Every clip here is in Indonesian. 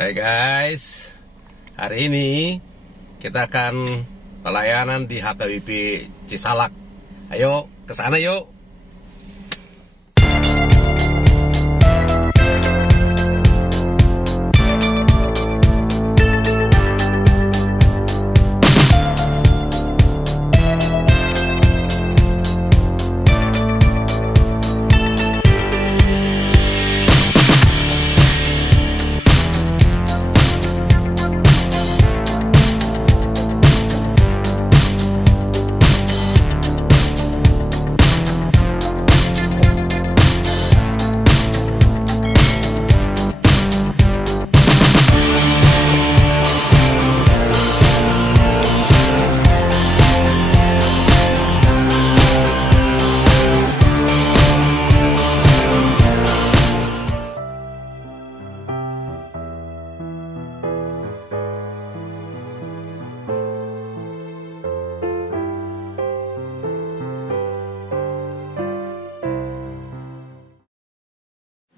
Hai guys, hari ini kita akan pelayanan di HKBP Cisalak. Ayo ke sana yuk.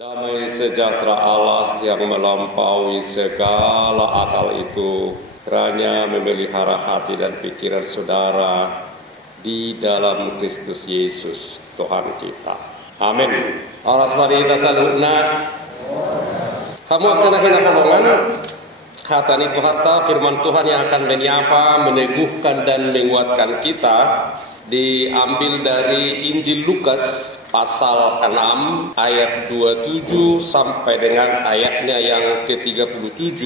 Damai sejahtera Allah yang melampaui segala akal itu kiranya memelihara hati dan pikiran saudara di dalam Kristus Yesus Tuhan kita. Amin. Arasmari tasaluna. Kamu akan hina kolongan kata itu kata firman Tuhan yang akan menyapa, meneguhkan dan menguatkan kita diambil dari Injil Lukas pasal 6 ayat 27 sampai dengan ayatnya yang ke-37.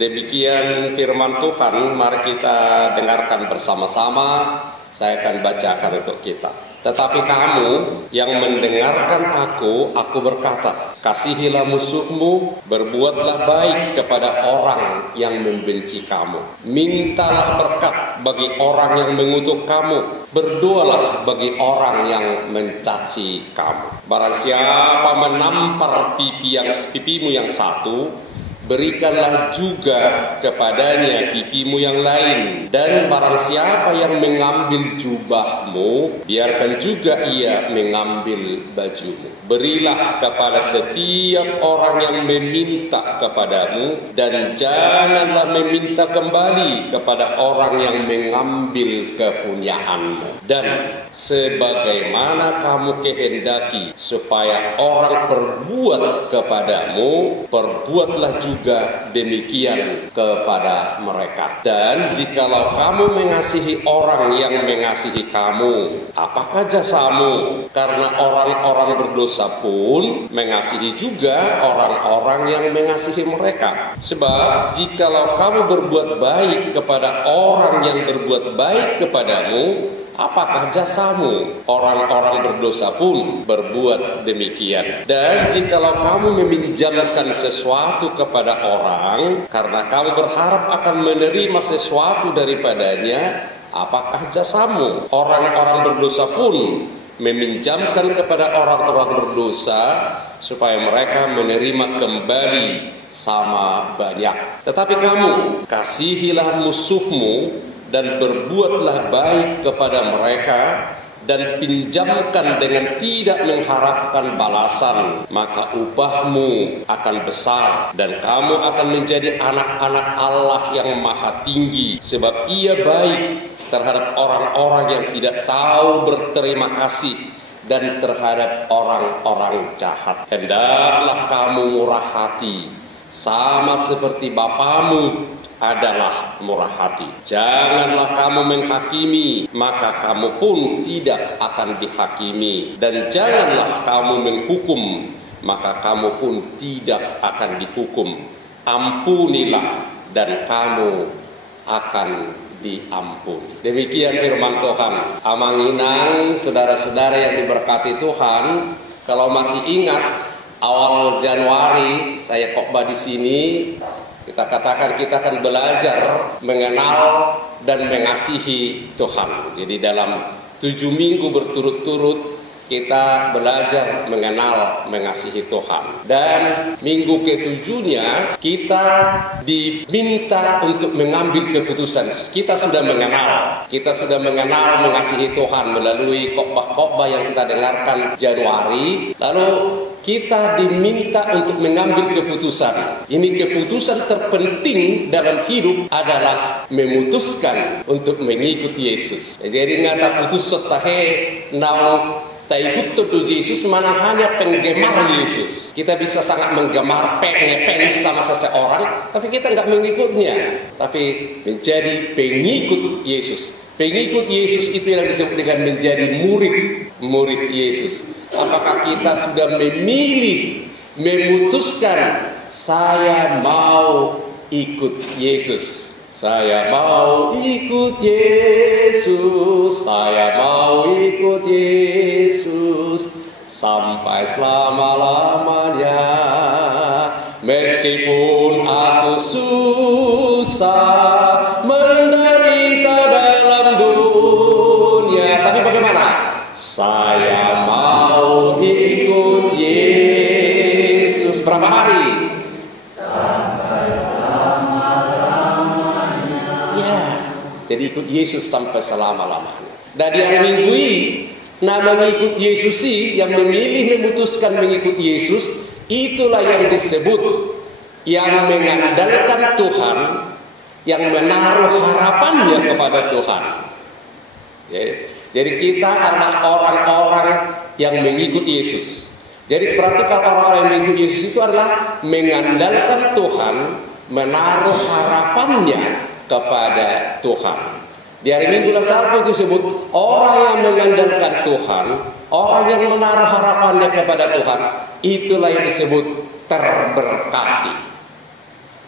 Demikian firman Tuhan, mari kita dengarkan bersama-sama. Saya akan bacakan untuk kita. Tetapi kamu yang mendengarkan aku berkata, kasihilah musuhmu, berbuatlah baik kepada orang yang membenci kamu. Mintalah berkat bagi orang yang mengutuk kamu, berdoalah bagi orang yang mencaci kamu. Barang siapa menampar pipimu yang satu, berikanlah juga kepadanya pipimu yang lain. Dan barang siapa yang mengambil jubahmu, biarkan juga ia mengambil bajumu. Berilah kepada setiap orang yang meminta kepadamu, dan janganlah meminta kembali kepada orang yang mengambil kepunyaanmu. Dan sebagaimana kamu kehendaki supaya orang berbuat kepadamu, perbuatlah juga demikian kepada mereka. Dan jikalau kamu mengasihi orang yang mengasihi kamu, apakah jasamu? Karena orang-orang berdosa pun mengasihi juga orang-orang yang mengasihi mereka. Sebab jikalau kamu berbuat baik kepada orang yang berbuat baik kepadamu, apakah jasamu? Orang-orang berdosa pun berbuat demikian. Dan jikalau kamu meminjamkan sesuatu kepada orang, karena kamu berharap akan menerima sesuatu daripadanya, apakah jasamu? Orang-orang berdosa pun meminjamkan kepada orang-orang berdosa supaya mereka menerima kembali sama banyak. Tetapi kamu kasihilah musuhmu dan berbuatlah baik kepada mereka, dan pinjamkan dengan tidak mengharapkan balasan, maka upahmu akan besar dan kamu akan menjadi anak-anak Allah yang maha tinggi, sebab ia baik terhadap orang-orang yang tidak tahu berterima kasih dan terhadap orang-orang jahat. Hendaklah kamu murah hati, sama seperti Bapamu adalah murah hati. Janganlah kamu menghakimi, maka kamu pun tidak akan dihakimi. Dan janganlah kamu menghukum, maka kamu pun tidak akan dihukum. Ampunilah dan kamu akan diampuni. Demikian firman Tuhan. Amanginang, saudara-saudara yang diberkati Tuhan, kalau masih ingat awal Januari saya khotbah di sini, kita katakan kita akan belajar mengenal dan mengasihi Tuhan. Jadi dalam 7 minggu berturut-turut kita belajar mengenal, mengasihi Tuhan. Dan minggu ke-7-nya kita diminta untuk mengambil keputusan. Kita sudah mengenal mengasihi Tuhan melalui khotbah-khotbah yang kita dengarkan Januari. Lalu kita diminta untuk mengambil keputusan. Ini keputusan terpenting dalam hidup adalah memutuskan untuk mengikut Yesus. Jadi ngata putus sotahe naung tak ikut tuduh Yesus mana hanya penggemar Yesus. Kita bisa sangat menggemar ngefans sama seseorang, tapi kita nggak mengikutnya. Tapi menjadi pengikut Yesus. Pengikut Yesus itu yang disebut dengan menjadi murid Yesus. Apakah kita sudah memilih, memutuskan, saya mau ikut Yesus. Saya mau ikut Yesus. Saya mau ikut Yesus sampai selama-lamanya. Meskipun aku susah menderita dalam dunia, tapi bagaimana? Saya mau ikut Yesus. Berapa hari? Sampai selama-lamanya. Ya, jadi ikut Yesus sampai selama-lamanya. Dan di hari Minggu ini, mengikut Yesus sih, yang memilih memutuskan mengikut Yesus, itulah yang disebut yang mengandalkan Tuhan, yang menaruh harapannya kepada Tuhan. Jadi kita adalah orang-orang yang mengikut Yesus. Jadi berarti kalau orang-orang yang mengikut Yesus itu adalah mengandalkan Tuhan, menaruh harapannya kepada Tuhan. Di hari Minggu Salvo itu disebut orang yang mengandalkan Tuhan, orang yang menaruh harapannya kepada Tuhan, itulah yang disebut terberkati.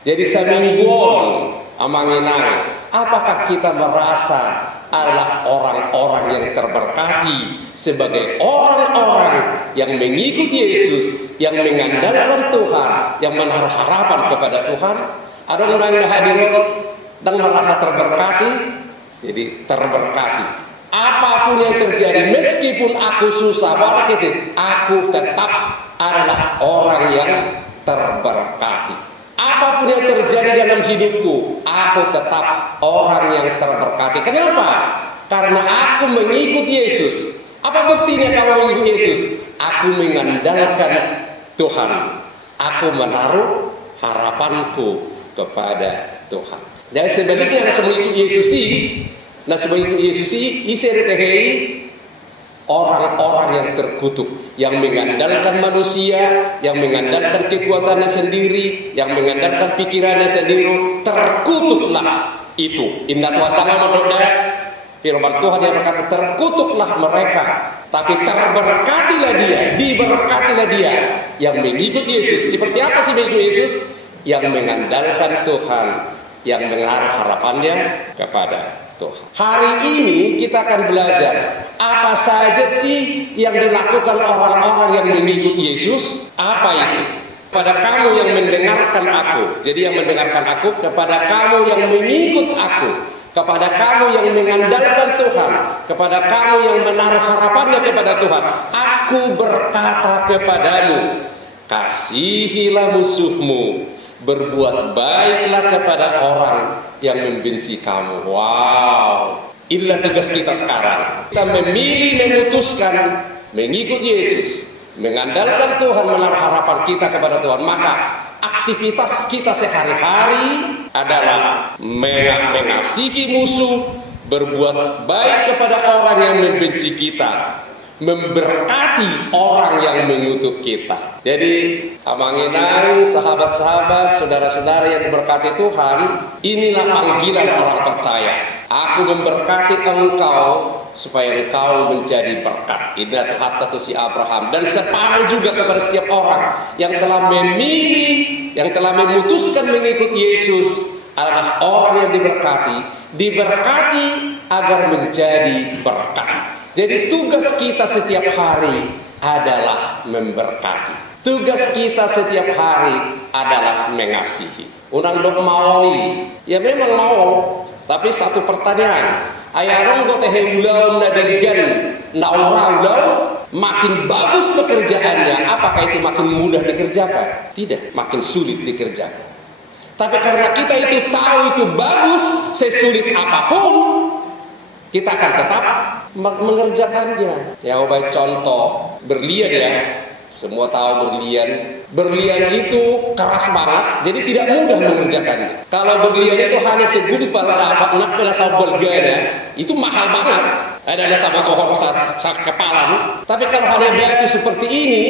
Jadi samingguon amanginang, apakah kita merasa adalah orang-orang yang terberkati sebagai orang-orang yang mengikuti Yesus, yang mengandalkan Tuhan, yang menaruh harapan kepada Tuhan? Ada orang yang hadirin dan merasa terberkati? Jadi terberkati. Apapun yang terjadi, meskipun aku susah, aku tetap adalah orang yang terberkati. Apapun yang terjadi dalam hidupku, aku tetap orang yang terberkati. Kenapa? Karena aku mengikut Yesus. Apa buktinya kalau mengikut Yesus? Aku mengandalkan Tuhan. Aku menaruh harapanku kepada Tuhan. Jadi sebaliknya nasa mengikut Yesus iseretehei orang-orang yang terkutuk, yang mengandalkan manusia, yang mengandalkan kekuatannya sendiri, yang mengandalkan pikirannya sendiri, terkutuklah itu. Inna tuatana madoda, firman Tuhan yang berkata terkutuklah mereka, tapi terberkatilah dia, diberkatilah dia yang mengikut Yesus. Seperti apa sih mengikut Yesus? Yang mengandalkan Tuhan, yang menaruh harapannya kepada Tuhan. Hari ini kita akan belajar apa saja sih yang dilakukan orang-orang yang mengikut Yesus. Apa itu? Kepada kamu yang mendengarkan aku, jadi yang mendengarkan aku, kepada kamu yang mengikut aku, kepada kamu yang mengandalkan Tuhan, kepada kamu yang menaruh harapannya kepada Tuhan, aku berkata kepadamu, kasihilah musuhmu, berbuat baiklah kepada orang yang membenci kamu. Wow, inilah tugas kita sekarang. Kita memilih, memutuskan mengikut Yesus, mengandalkan Tuhan, menaruh harapan kita kepada Tuhan. Maka aktivitas kita sehari-hari adalah mengasihi musuh, berbuat baik kepada orang yang membenci kita, memberkati orang yang mengutuk kita. Jadi amanginang, sahabat-sahabat, saudara-saudara yang diberkati Tuhan, inilah panggilan orang percaya. Aku memberkati engkau supaya engkau menjadi berkat. Ini hatta si Abraham. Dan separuh juga kepada setiap orang yang telah memilih, yang telah memutuskan mengikut Yesus adalah orang yang diberkati agar menjadi berkat. Jadi tugas kita setiap hari adalah memberkati. Tugas kita setiap hari adalah mengasihi. Unang dok maoli, ya memang mau. Tapi satu pertanyaan, ayarong go tehe ulau naderigan naulau, makin bagus pekerjaannya, apakah itu makin mudah dikerjakan? Tidak, makin sulit dikerjakan. Tapi karena kita itu tahu itu bagus, sesulit apapun, kita akan tetap mengerjakannya. Ya, baik contoh berlian ya. Semua tahu berlian. Berlian itu keras banget, jadi tidak mudah mengerjakannya. Kalau berlian itu hanya segumpal dapat nak pela sabol gada, itu mahal banget. Ada sama pohon sak kepalan. Tapi kalau hanya batu seperti ini,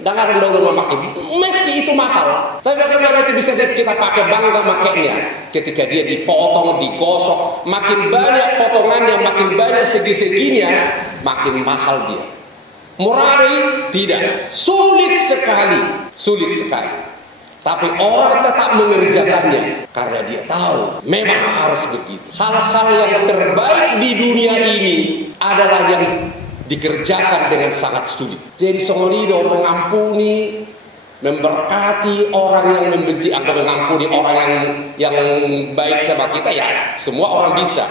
dengan orang memakai, meski itu mahal. Tapi bagaimana itu bisa kita pakai bangga makainya? Ketika dia dipotong, digosok, makin banyak potongannya, makin banyak segi-seginya, makin mahal dia. Murah tidak, sulit sekali. Tapi orang tetap mengerjakannya karena dia tahu memang harus begitu. Hal-hal yang terbaik di dunia ini adalah yang dikerjakan dengan sangat sulit. Jadi Songolido mengampuni, memberkati orang yang membenci, atau mengampuni orang yang baik sama kita, ya semua orang bisa.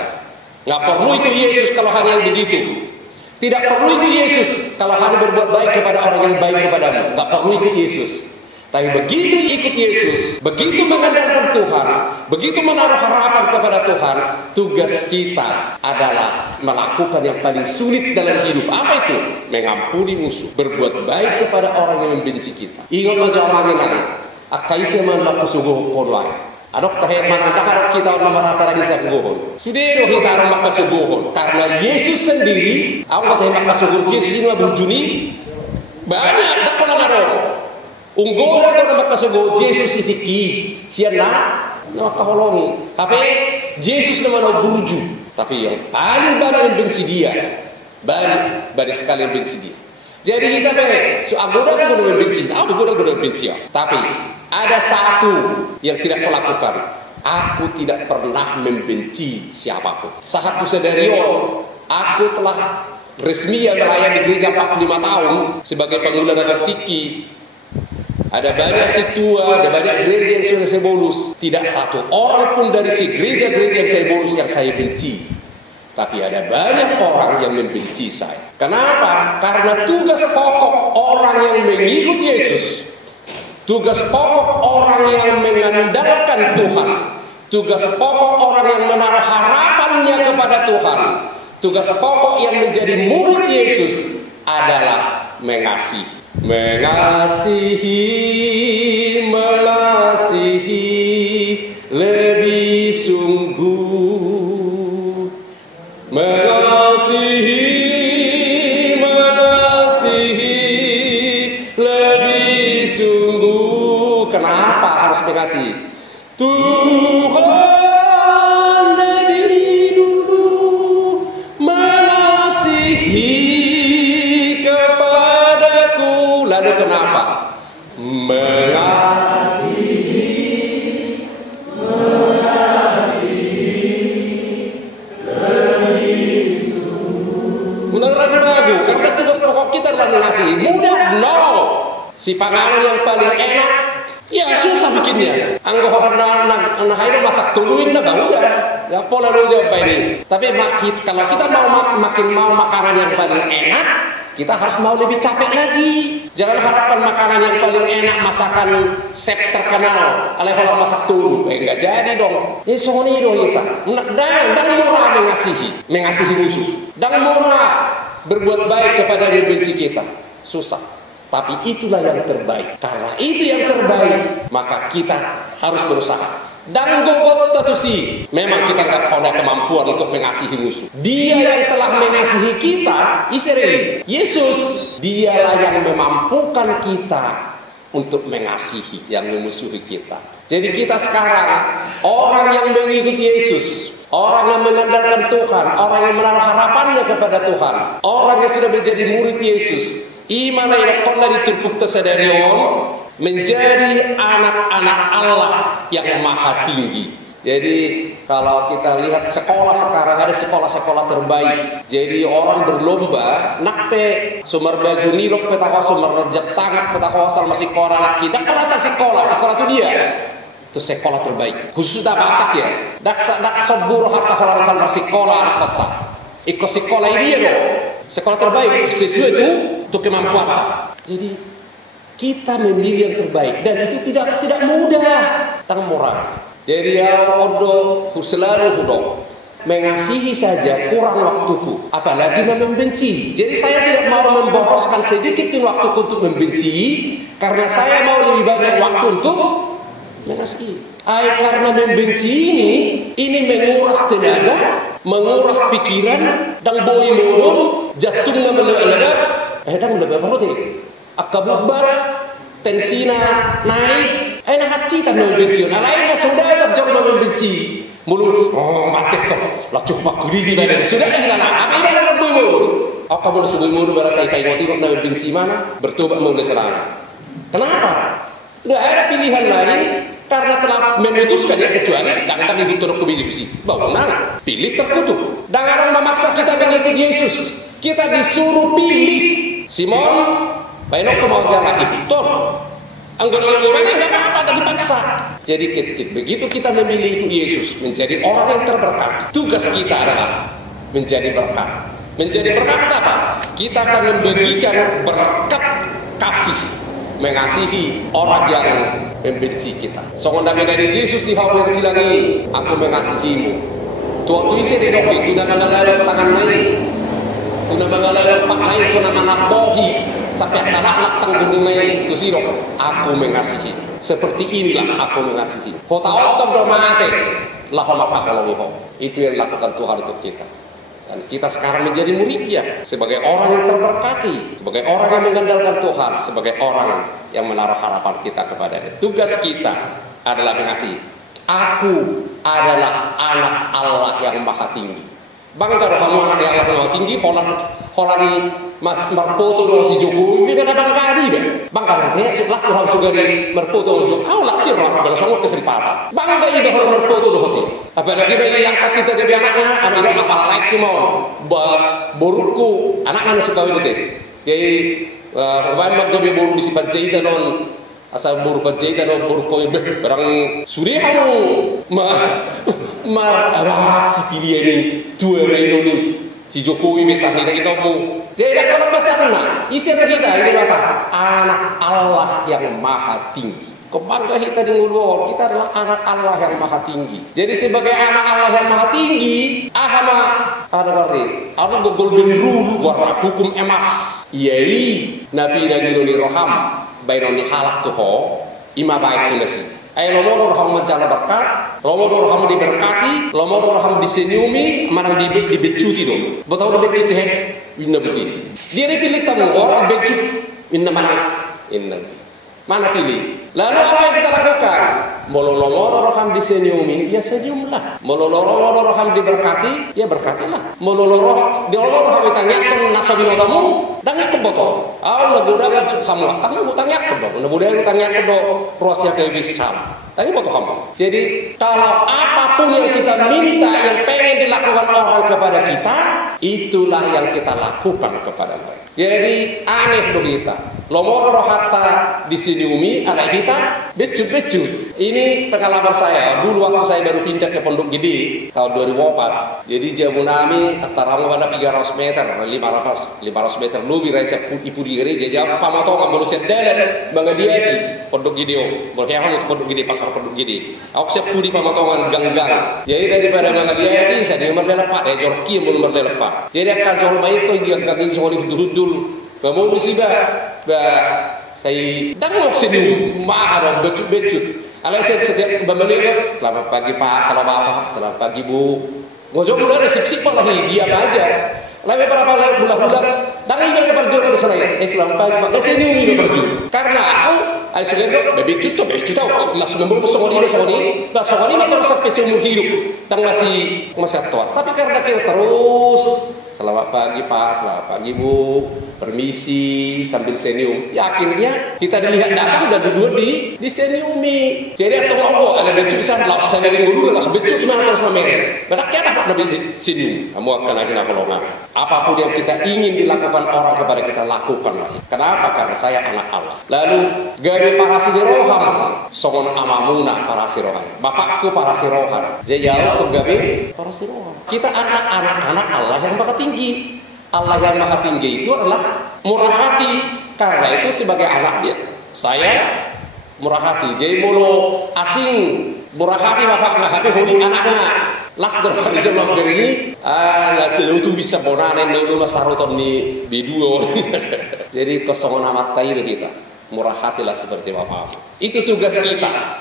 Nggak perlu ikut Yesus kalau hanya begitu. Tidak perlu ikut Yesus kalau hanya berbuat baik kepada orang yang baik kepadamu. Nggak perlu ikut Yesus. Tapi begitu ikut Yesus, begitu mengandalkan Tuhan, begitu menaruh harapan kepada Tuhan, tugas kita adalah melakukan yang paling sulit dalam hidup. Apa itu? Mengampuni musuh, berbuat baik kepada orang yang membenci kita. Ingat aja oranginan, akaisya man kesuguh konwai. Adok tahir manandang adok kita orang merasa lagi sakugohon. Sudah kita orang makasuguhon karena Yesus sendiri. Aku kata yang makasuguh Yesus ini berjuni banyak. Tak pernah ada. Unggolan ko na makasugo Jesus itiki siya na makaholongi. Tapi Jesus naman ang burju. Tapi yang paling banyak yang benci dia, banyak sekali yang benci dia. Jadi kita agoda ko na benci, agoda ko na benci. Tapi ada satu yang tidak aku lakukan. Aku tidak pernah membenci siapapun. Saat Sedarion, aku telah resmi melayani di gereja 45 tahun sebagai pengguna narkotika. Ada banyak situa, ada banyak gereja yang sudah saya bolus. Tidak satu orang pun dari si gereja-gereja yang saya bolus yang saya benci. Tapi ada banyak orang yang membenci saya. Kenapa? Karena tugas pokok orang yang mengikut Yesus, tugas pokok orang yang mengandalkan Tuhan, tugas pokok orang yang menaruh harapannya kepada Tuhan, tugas pokok yang menjadi murid Yesus adalah mengasihi. Mengasihi lebih sungguh. Mengasihi lebih sungguh. Kenapa harus mengasihi? Tuhan lebih dulu mengasihi kepadaku. Lalu kenapa? Mengasihi lebih sungguh. Mudah ragu-ragu karena tugas pokok kita adalah mengasihi. Mudah? No. Si panganan yang paling enak, ya susah bikinnya. Anggoh anak itu masak tuluin lah bang udah. Ya pola dulu jawab ini. Tapi kalau kita makin mau makanan yang paling enak, kita harus mau lebih capek lagi. Jangan harapkan makanan yang paling enak, masakan chef terkenal, kalau masak tulu, enggak jadi dong. Ini songoni dong kita. Dan murah mengasihi musuh. Dan murah berbuat baik kepada yang benci kita. Susah. Tapi itulah yang terbaik. Karena itu yang terbaik, maka kita harus berusaha. Dan gogot tatusi. Memang kita tidak punya kemampuan untuk mengasihi musuh. Dia yang telah mengasihi kita, Israel, Yesus, dialah yang memampukan kita untuk mengasihi yang memusuhi kita. Jadi kita sekarang orang yang mengikuti Yesus, orang yang mengandalkan Tuhan, orang yang menaruh harapannya kepada Tuhan, orang yang sudah menjadi murid Yesus, iman yang pernah ditumpuk Sedarion menjadi anak-anak Allah yang maha tinggi. Jadi kalau kita lihat sekolah sekarang, ada sekolah-sekolah terbaik. Jadi orang berlomba nakpe sumber baju nilok petaho sumber rejab tangan petaho asal masih koran kita kan asal sekolah itu dia. Itu sekolah terbaik. Khusus dapat ya. Dak sobur harta holar asal sekolah anak kota. Ikut sekolah ini ya loh. Sekolah terbaik sesuai itu untuk kemampuan. Jadi kita memilih yang terbaik dan itu tidak mudah, tak murah. Jadi ya odo selalu hudo. mengasihi saja kurang waktuku, apalagi membenci. Jadi saya tidak mau memboroskan sedikit pun waktuku untuk membenci, karena saya mau lebih banyak waktu untuk mengasihi. Karena membenci ini menguras tenaga, menguras pikiran, dan boi modong, jatuhnya melebar-lebar, dan melebar perut akabubar, tensina naik, hati tak membenci. Lainnya sudah berjauh membenci. Mulut, mati toh, lah cukup kuri badan. Sudah hilang. Apa ini ada boi modong? Apa boleh subui modong berasa ikai ngoti kok membenci mana? Bertobat mulai serang. Kenapa? Tidak ada pilihan lain. Karena telah memutuskan ya, kecuali dan ikut turut ke Yesus. Bangunan, pilih terkutuk. Dan orang memaksa kita mengikut Yesus. Kita disuruh pilih. Simon, baiklah kau mau jalan itu. Anggota-anggotanya nggak apa-apa, dan dipaksa. Jadi begitu kita memilih Yesus menjadi orang yang terberkati, tugas kita adalah menjadi berkat. Menjadi berkat apa? Kita akan membagikan berkat kasih, mengasihi orang yang membenci kita. Songon dari Yesus di hawir silangi, aku mengasihimu. Waktu isi di dok itu nama lalu tangan naik, itu nama lalu pak naik, itu nama nabohi sampai kalak tanggung naik itu sih dok. Aku mengasihi. Seperti inilah aku mengasihi. Kota otot domate, lah makah itu yang lakukan Tuhan untuk kita. Dan kita sekarang menjadi muridnya sebagai orang yang terberkati, sebagai orang yang mengandalkan Tuhan, sebagai orang yang menaruh harapan kita kepadanya. Tugas kita adalah mengasihi. Aku adalah anak Allah yang maha tinggi. Bangga kamu anak yang Allah yang maha tinggi. Holan mas merpoto do si Jokowi kan bangga di bangga teh las Tuhan sugari merpoto do Jokowi lah sirah dalam semua kesempatan. Bangga itu holan merpoto do hoti. Apalagi bagi yang kita jadi anaknya, kami itu apa like mau boruku anak-anak suka itu. Jadi banyak gawe boru di sifat jahitan non asal boru jahitan non boru kau berang sudah kamu si pilih ini dua ini si Jokowi misalnya kita mau. Jadi kalau pesannya isi kita ini kata anak Allah yang maha tinggi. Kebangga kita di ngulur, kita adalah anak Allah yang maha tinggi. Jadi sebagai anak Allah yang maha tinggi, ada golden rule warna hukum emas. Yai Nabi Nabi Roham, bainoni halak tuh ima baik tuh nasi. Ayo lomo roham menjala berkat, lomo roham diberkati, lomo roham disenyumi, mana dibecuti dong. Betul dibecuti he, inna beti. Dia dipilih tamu orang becut, inna mana, inna. Mana pilih? Lalu apa yang kita lakukan? Mololomoro roham disenyumi, ya senyumlah. Mololomoro roham diberkati, ya berkatilah. Mololoro roham ditanyakkan nasabino kamu, dan itu botol. Allah budaya kamu tanyakkan dong. Budaya tanyakkan dong. Ruasnya kayak bisa salah. Tapi botol kamu. Jadi kalau apapun yang kita minta, yang pengen dilakukan orang kepada kita, itulah yang kita lakukan kepada mereka. Jadi aneh dong kita. Lomoro rohata disenyumi, ala kita becut-becut. Ini pengalaman saya. Dulu waktu saya baru pindah ke Pondok Gede tahun 2004. Jadi jamunami antara pada 300 meter, 500 meter lebih rasa ibu di gereja. Jam pamatongan baru sedalan mengadiati Pondok Gede. Berheran untuk Pondok Gede, pasar Pondok Gede. Aku sepudi pamatongan gang-gang. Jadi daripada mengadiati saya dengan berdelepak, jorki yang belum berdelepak. Jadi akan jorma itu dia ganti soal dulu. Kamu musibah, saya dangok sini marah becut-becut. Kalau saya setiap membeli selamat pagi Pak, kalau Bapak, selamat pagi Bu. Ngojok udah resepsi Pak lagi diam aja. Lalu berapa bulan-bulan, dan ini yang berjuang untuk saya. Selamat pagi Pak, saya ini berjuang. Karena aku sudah becut tahu, langsung memburu songoni, terus sampai seumur hidup dan masih tua. Tapi karena kita terus selamat pagi Pak, selamat pagi Bu, permisi sambil senyum. Ya akhirnya kita dilihat datang dan duduk di senyumi. Jadi atau ngomong ada becut sana langsung saya dari dulu langsung becut gimana terus memeret. Berarti ada Pak Nabi senyum. Kamu akan akhirnya kolongan. Apapun yang kita ingin dilakukan orang kepada kita lakukanlah. Kenapa? Karena saya anak Allah. Lalu gawe para siroham, songon amamuna para siroham. Bapakku para siroham. Jejal ke gawe para siroham. Kita anak-anak Allah yang maha tinggi. Allah yang maha tinggi itu adalah murah hati. Karena itu sebagai anak dia, saya murah hati. Jadi mulu asing murah hati bapak nggak hati huli anaknya. Lasder kami jemaah geri, nggak tuh bisa bonanen dulu masaruton ni biduo. Jadi kosongan amat tahu kita, murah hatilah seperti Bapak. Itu tugas kita.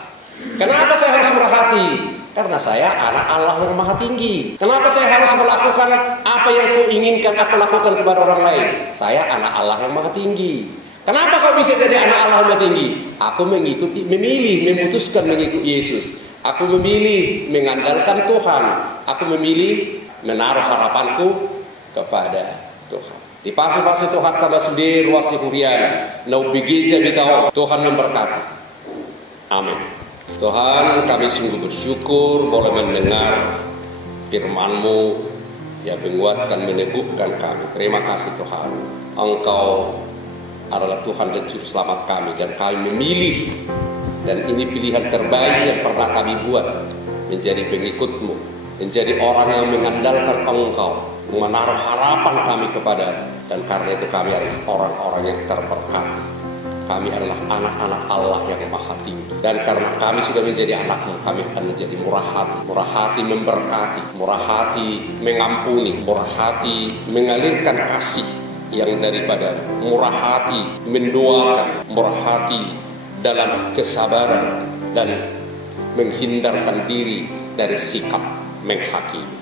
Kenapa saya harus murah hati? Karena saya anak Allah yang maha tinggi. Kenapa saya harus melakukan apa yang ku inginkan aku lakukan kepada orang lain? Saya anak Allah yang maha tinggi. Kenapa kau bisa jadi anak Allah yang maha tinggi? Aku memilih, memutuskan mengikuti Yesus. Aku memilih mengandalkan Tuhan. Aku memilih menaruh harapanku kepada Tuhan. Di pasu-pasu Tuhan tabasudir ruas di Huriana. Nau begeja bitau. Tuhan memberkati. Amin. Tuhan, kami sungguh bersyukur boleh mendengar firman-Mu yang menguatkan, meneguhkan kami. Terima kasih Tuhan. Engkau adalah Tuhan dan Juru Selamat kami, dan kami memilih, dan ini pilihan terbaik yang pernah kami buat, menjadi pengikut-Mu, menjadi orang yang mengandalkan Engkau, menaruh harapan kami kepada, dan karena itu kami adalah orang-orang yang terberkati. Kami adalah anak-anak Allah yang maha tinggi. Dan karena kami sudah menjadi anak-Mu, kami akan menjadi murah hati. Murah hati memberkati, murah hati mengampuni, murah hati mengalirkan kasih yang daripada, murah hati mendoakan, murah hati dalam kesabaran, dan menghindarkan diri dari sikap menghakimi.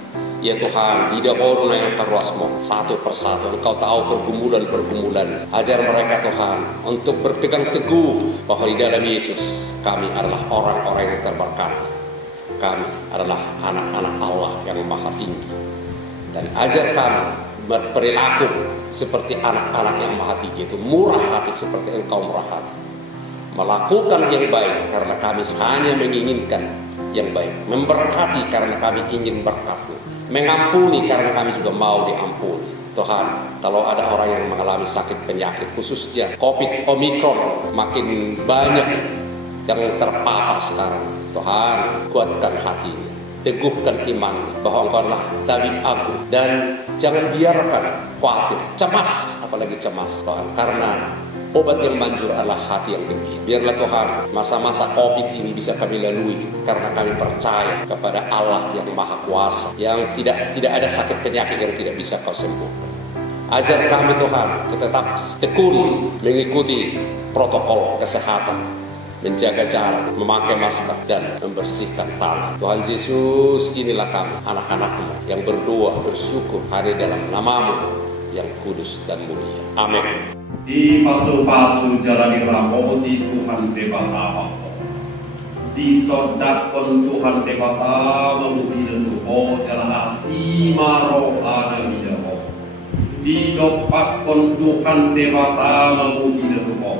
Ya Tuhan, di dalam yang terluasmu, satu persatu Engkau tahu pergumulan-pergumulan. Ajar mereka Tuhan untuk berpegang teguh bahwa di dalam Yesus kami adalah orang-orang yang terberkati. Kami adalah anak-anak Allah yang maha tinggi. Dan ajar kami berperilaku seperti anak-anak yang maha tinggi itu, murah hati seperti Engkau murah hati. Melakukan yang baik karena kami hanya menginginkan yang baik. Memberkati karena kami ingin berkat-Mu. Mengampuni karena kami juga mau diampuni. Tuhan, kalau ada orang yang mengalami sakit penyakit, khususnya COVID Omikron, makin banyak yang terpapar sekarang. Tuhan, kuatkan hatinya, teguhkan imannya bahwa Engkau adalah tabib agung, dan jangan biarkan khawatir, cemas, apalagi cemas Tuhan, karena obat yang manjur adalah hati yang gembira. Biarlah Tuhan, masa-masa COVID ini bisa kami lalui karena kami percaya kepada Allah yang Maha Kuasa, yang tidak ada sakit penyakit yang tidak bisa Kau sembuhkan. Ajar kami Tuhan untuk tetap tekun mengikuti protokol kesehatan, menjaga jarak, memakai masker, dan membersihkan tangan. Tuhan Yesus, inilah kami, anak-anak-Mu yang berdoa, bersyukur hari dalam nama-Mu yang kudus dan mulia. Amin. Di pasu-pasu jalani rahmati Tuhan Debata, di sodakon Tuhan Debata memuji dan lupa jalan asima rohana hijaroh, di dopakon Tuhan Debata memuji dan lupa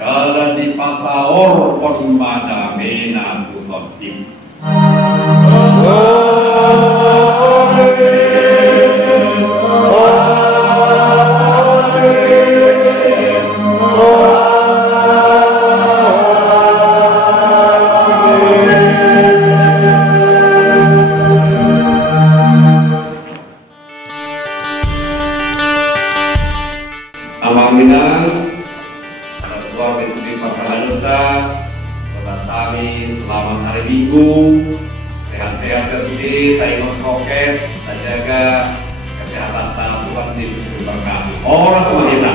jalan di pasaor pon pada mena tutotim. Selamat hari Minggu, sehat-sehat terus, saya ingin prokes, saya jaga kesehatan Tuhan Yesus berkati. Orang kemana?